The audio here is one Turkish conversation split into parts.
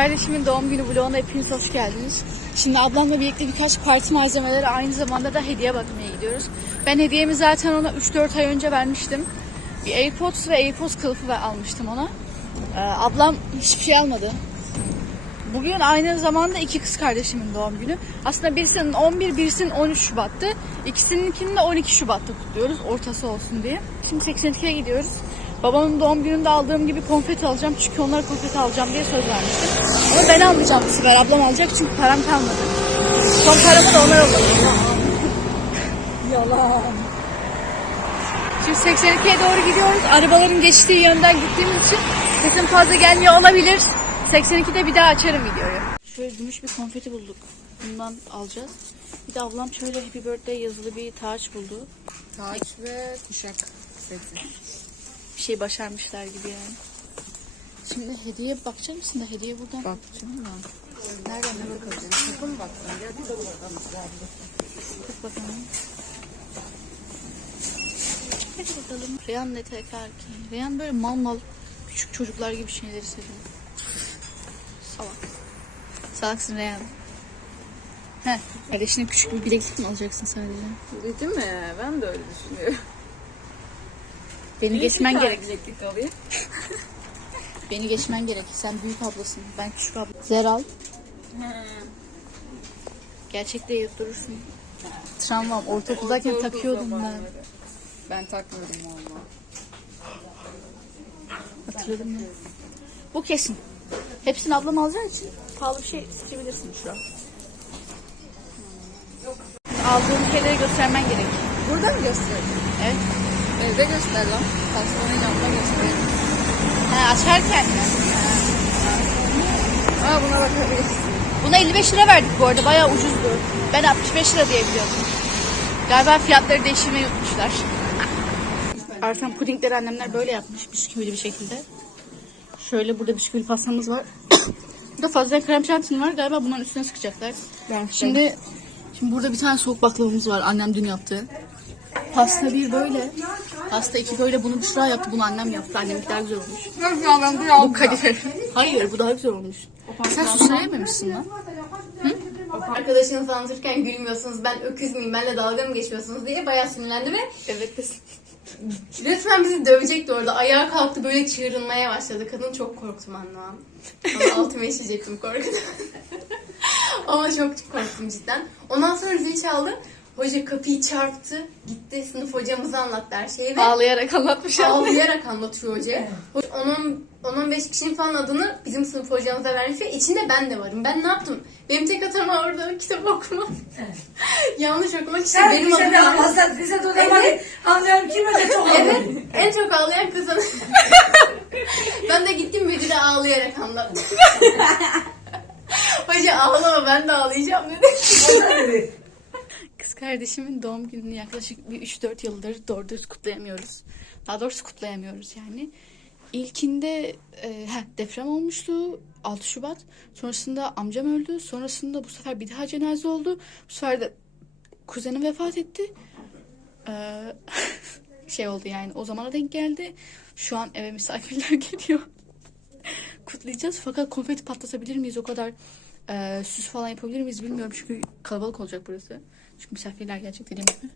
kardeşimin doğum günü vloguna hepiniz hoş geldiniz. Şimdi ablamla birlikte birkaç parti malzemeleri aynı zamanda da hediye bakmaya gidiyoruz. Ben hediyemi zaten ona 3-4 ay önce vermiştim. Bir AirPods ve AirPods kılıfı almıştım ona. Ee, ablam hiçbir şey almadı. Bugün aynı zamanda iki kız kardeşimin doğum günü. Aslında birisinin 11, birisinin 13 Şubat'tı. İkisininkini de 12 Şubat'ta kutluyoruz. Ortası olsun diye. Şimdi 82'ye gidiyoruz. Babamın doğum gününde aldığım gibi konfeti alacağım. Çünkü onlara konfeti alacağım diye söz vermiştim. Ama ben almayacağım sefer. Ablam alacak çünkü param kalmadı. Son paramı da ona yolladım. Yalan. Şimdi 82'ye doğru gidiyoruz. Arabaların geçtiği yönden gittiğimiz için sesim fazla gelmiyor olabilir. 82'de bir daha açarım videoyu. Şöyle gümüş bir konfeti bulduk. Bundan alacağız. Bir de ablam şöyle Happy Birthday yazılı bir taç buldu. Taç ve kuşak seti. Bir şey başarmışlar gibi yani. Şimdi hediye bakacak mısın da hediye buradan. Bakacağım da. Nereden ne bakacağım? Kapı mı baksan? Gel bir de bakalım. Bak bakalım. Hadi bakalım. Reyhan ne tekrar ki? Reyhan böyle mal mal küçük çocuklar gibi şeyleri seviyor. Salak. Salaksın Reyhan. Heh. Kardeşine küçük bir bileklik mi alacaksın sadece? Dedi mi? Ben de öyle düşünüyorum. Beni geçmen gerek. Bileklik alayım. Beni geçmen gerek. Sen büyük ablasın. Ben küçük abla. Zeral. Gerçekte eğip durursun. Travmam. Ortaokuldayken Ortaokul takıyordum ben. zamanları. Ben takmıyordum valla. Hatırladım ya. Bu kesin. Hepsini ablam alacağı için pahalı bir şey seçebilirsin şu an. Aldığın şeyleri göstermen gerek. Burada mı gösterelim? Evet. Evde göster lan. Pastanın yanında gösterelim. Ha, açarken mi? Aa buna bakabilirsin. Buna 55 lira verdik bu arada. Bayağı ucuzdu. Ben 65 lira diye biliyordum. Galiba fiyatları değiştirmeyi unutmuşlar. Artan pudingleri annemler böyle yapmış. Bisküvili bir şekilde. Şöyle burada bisküvili pastamız var. burada fazla krem şantin var. Galiba bunların üstüne sıkacaklar. Şimdi şimdi burada bir tane soğuk baklavamız var. Annem dün yaptı. Pasta bir böyle. Pasta iki böyle. Bunu Büşra yaptı. Bunu annem yaptı. Anneminki daha güzel olmuş. Nasıl ya ben Bu aldım. kadife. Hayır bu daha güzel olmuş. Sen susana yememişsin lan. Arkadaşınızı anlatırken gülmüyorsunuz. Ben öküz müyüm? Benle dalga mı geçmiyorsunuz diye bayağı sinirlendi ve Evet. resmen bizi dövecekti orada. Ayağa kalktı böyle çığırınmaya başladı. Kadın çok korktum anne o an. Ama altıma işeyecektim korkudan. Ama çok korktum cidden. Ondan sonra zil çaldı. Hoca kapıyı çarptı. Gitti sınıf hocamıza anlattı her şeyi ve Ağlayarak anlatmış. ağlayarak anlatıyor hoca. 10-15 kişinin falan adını bizim sınıf hocamıza vermiş ve içinde ben de varım. Ben ne yaptım? Benim tek hatam orada kitap okumak. Yanlış okumak işte Sen benim adım. de anlatsan bize de o zaman anlıyorum kim öyle çok Evet. anlıyor. En çok ağlayan kızın. ben de gittim müdüre ağlayarak anlattım. Hoca ağlama ben de ağlayacağım dedi. Kardeşimin doğum gününü yaklaşık bir 3-4 yıldır doğru düz kutlayamıyoruz. Daha doğrusu kutlayamıyoruz yani. İlkinde e, heh, deprem olmuştu 6 Şubat. Sonrasında amcam öldü. Sonrasında bu sefer bir daha cenaze oldu. Bu sefer de kuzenim vefat etti. Ee, şey oldu yani o zamana denk geldi. Şu an eve misafirler geliyor. Kutlayacağız fakat konfeti patlatabilir miyiz o kadar e, süs falan yapabilir miyiz bilmiyorum çünkü kalabalık olacak burası. Çünkü misafirler gelecek dediğim gibi.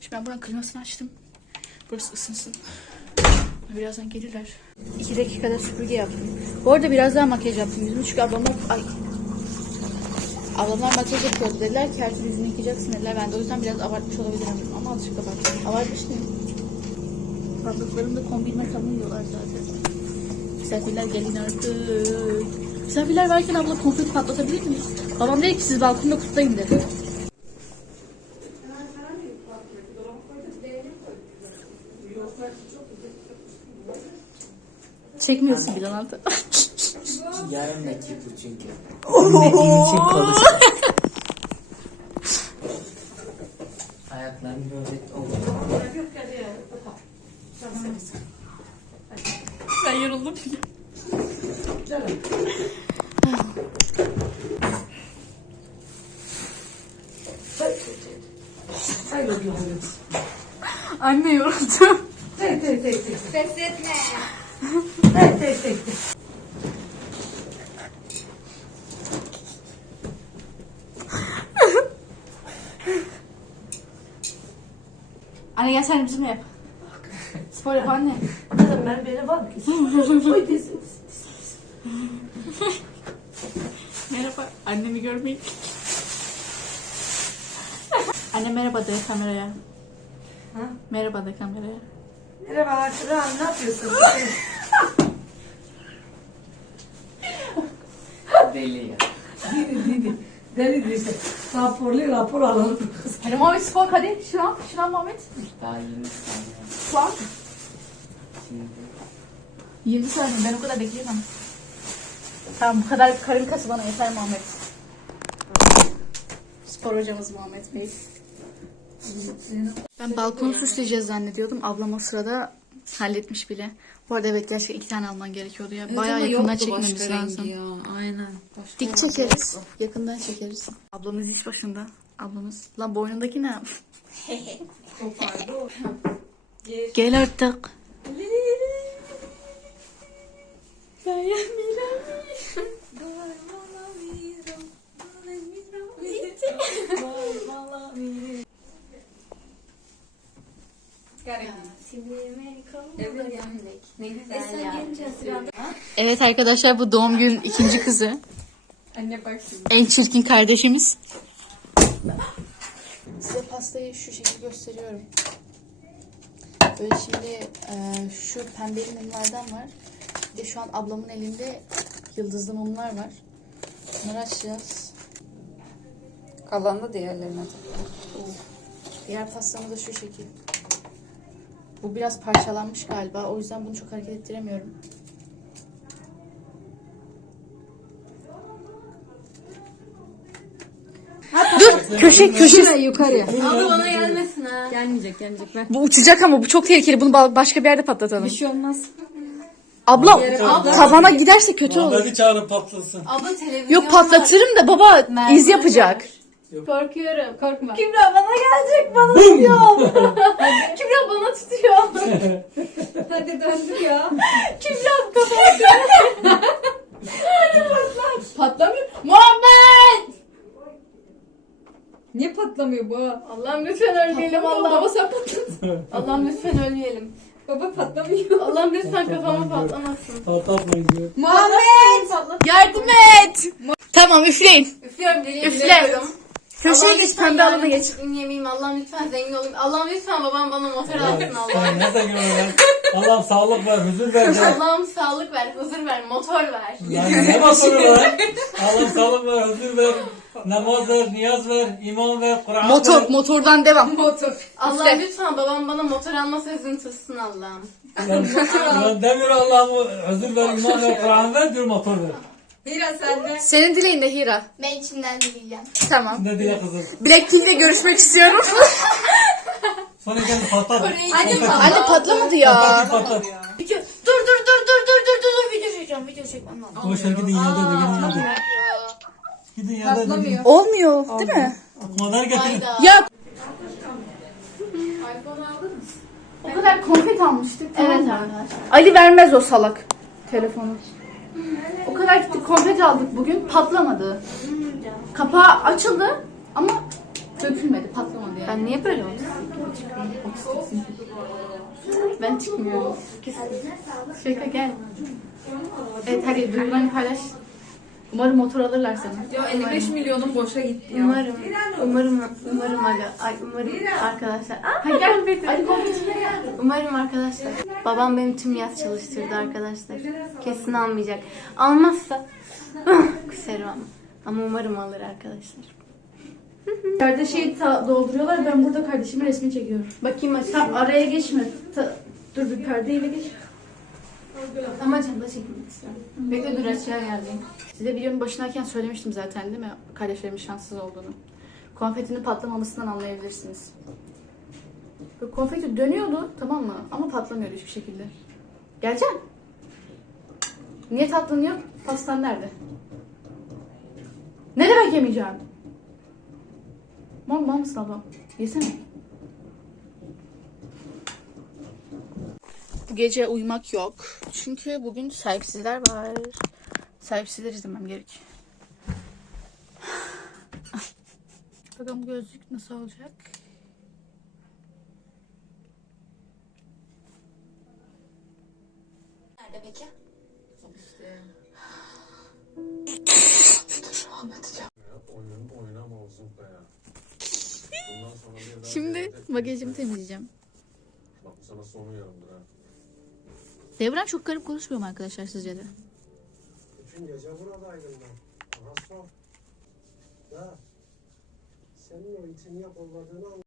Şimdi ben buranın klimasını açtım. Burası ısınsın. Birazdan gelirler. İki dakikada süpürge yaptım. Bu arada biraz daha makyaj yaptım yüzümü çünkü ablamlar... Ay. Ablamlar makyaj yapıyordu dediler ki her türlü yüzünü yıkayacaksın dediler. Ben de o yüzden biraz abartmış olabilirim ama azıcık abartmış. Abartmış mıyım? Parmaklarımda kombinime tam uyuyorlar zaten. Misafirler gelin artık. Misafirler varken abla konfeti patlatabilir miyiz? Babam dedi ki siz balkonda kutlayın dedi. Çekmiyorsun bile lan. Yarım dakika çünkü. Bilmediğim için konuş. Ayaklarım böyle oldu. ben yoruldum bile. Anne yoruldum. Tek tek tek tek. Ses etme. Tek tek tek. tek. Anne gel sen bizimle yap. Spor yap anne. Kızım ben var mı? Oy dizim. Merhaba. Annemi görmeyin. Anne merhaba de kameraya. Ha? Merhaba de kameraya. Merhaba Kıran ne yapıyorsun? Deli ya. Deli deli. Raporlu rapor alalım. Hadi Muhammed spor hadi. Şuna, şuna Muhammed. Daha 20 saniye. Şimdi 20 saniye ben o kadar bekleyemem. Tamam bu kadar karın kası bana yeter Muhammed. Spor hocamız Muhammed Bey. Ben balkonu süsleyeceğiz zannediyordum. Ablam o sırada halletmiş bile. Bu arada evet gerçekten iki tane alman gerekiyordu ya. Bayağı yakından çekmemiz lazım. Ya, aynen. Başka Dik çekeriz. Yakından çekeriz. Ablamız iş başında. Ablamız. Lan boynundaki ne? Gel artık. Ne güzel ya. Evet arkadaşlar bu doğum gün ikinci kızı. Anne bak şimdi. En çirkin kardeşimiz. Size pastayı şu şekilde gösteriyorum. Böyle şimdi e, şu pembeli mumlardan var. Bir de şu an ablamın elinde yıldızlı mumlar var. Bunları açacağız. Kalan da diğerlerine Diğer pastamız da şu şekil. Bu biraz parçalanmış galiba. O yüzden bunu çok hareket ettiremiyorum. Dur köşe köşe. yukarıya. Abla bana gelmesin ha. Gelmeyecek gelmeyecek. Ver. Bu uçacak ama bu çok tehlikeli. Bunu ba- başka bir yerde patlatalım. Bir şey olmaz. Abla tavana giderse kötü olur. Hadi çağırın patlasın. Abla televizyon Yok patlatırım da baba iz yapacak. Korkuyorum. Korkma. Kübra bana gelecek bana Kübra bana tutuyor. Hadi döndür ya. Kübra kafama Patlamıyor. Muhammed! Niye patlamıyor bu? Allah'ım lütfen ölmeyelim Allah'ım. Baba sen patlat. Allah'ım lütfen ölmeyelim. Baba patlamıyor. Allah'ım lütfen kafama patlamasın. Patlatmayın diyor. Muhammed! Patlat. Yardım et. Tamam üfleyin. Üflüyorum Üfle. üflüyorum. Köşeye geç pembe alana geç. yemeyeyim. Allah'ım lütfen zengin olayım. Allah'ım lütfen babam bana motor alsın Sen Allah'ım. ne zaman lan? Allah'ım sağlık ver, huzur ver. Allah'ım sağlık ver, huzur ver, motor ver. Lan ne motoru lan? Allah'ım sağlık ver, huzur ver. Namaz ver, niyaz ver, iman ver, Kur'an Motor ver. motordan devam. Allah'ım lütfen babam bana motor alma sözünü tutsun Allah'ım. Lan, lan demiyor Allah'ım huzur ver, iman ver, Kur'an ver diyor motor ver. Hira sende. Senin dileğin de Hira. Ben içimden dileyeceğim. Tamam. Ne diye kızım? Blackpink'le görüşmek istiyorum. Sonra gel patlat. Anne Patlat. Anne patlamadı ya. Patlat. Dur dur dur dur dur dur dur dur video çekeceğim video çekmem lazım. Boş ver gidin de gidin yerde. Gidin yerde de gidin. Olmuyor değil mi? Madar getirin. Ya o kadar konfet almıştık. Evet arkadaşlar. Ali vermez o salak telefonu. Kadar gittik konfet aldık bugün patlamadı. Kapağı açıldı ama dökülmedi patlamadı yani. Ben niye böyle oldum? Ben çıkmıyorum. Şaka gel. Evet hadi duygularını paylaş. Umarım motor alırlar sana. Ya 55 milyonun boşa gitti ya. Umarım, umarım, umarım aga, ay umarım arkadaşlar. Aa, Hadi gel. Hadi konfetine gel. Umarım arkadaşlar. Babam benim tüm yaz çalıştırdı arkadaşlar. Kesin almayacak. Almazsa küserim ama. Ama umarım alır arkadaşlar. Yerde şey ta- dolduruyorlar ben burada kardeşimin resmini çekiyorum. Bakayım açayım. Tam araya geçme. Ta- dur bir perdeyle geç. Ama camda çekmek istiyorum. Bekle dur açığa geldim. Size videonun başındayken söylemiştim zaten değil mi? Kardeşlerimin şanssız olduğunu. Konfetinin patlamamasından anlayabilirsiniz. Böyle konfeti dönüyordu tamam mı? Ama patlamıyordu hiçbir şekilde. Geleceksin. Niye tatlanıyor? Pastan nerede? Ne demek yemeyeceğim? Mal mal mısın ablam? Yesene. gece uyumak yok. Çünkü bugün sahipsizler var. Sahipsizler izlemem gerek. Bakalım gözlük nasıl olacak. Nerede peki? Şimdi bagajımı temizleyeceğim. Bak sana son uyarımdır ha. Devran çok garip konuşmuyor mu arkadaşlar sizce de? Bütün gece buradaydım ben. Sor. Da senin o itini yapılmadığını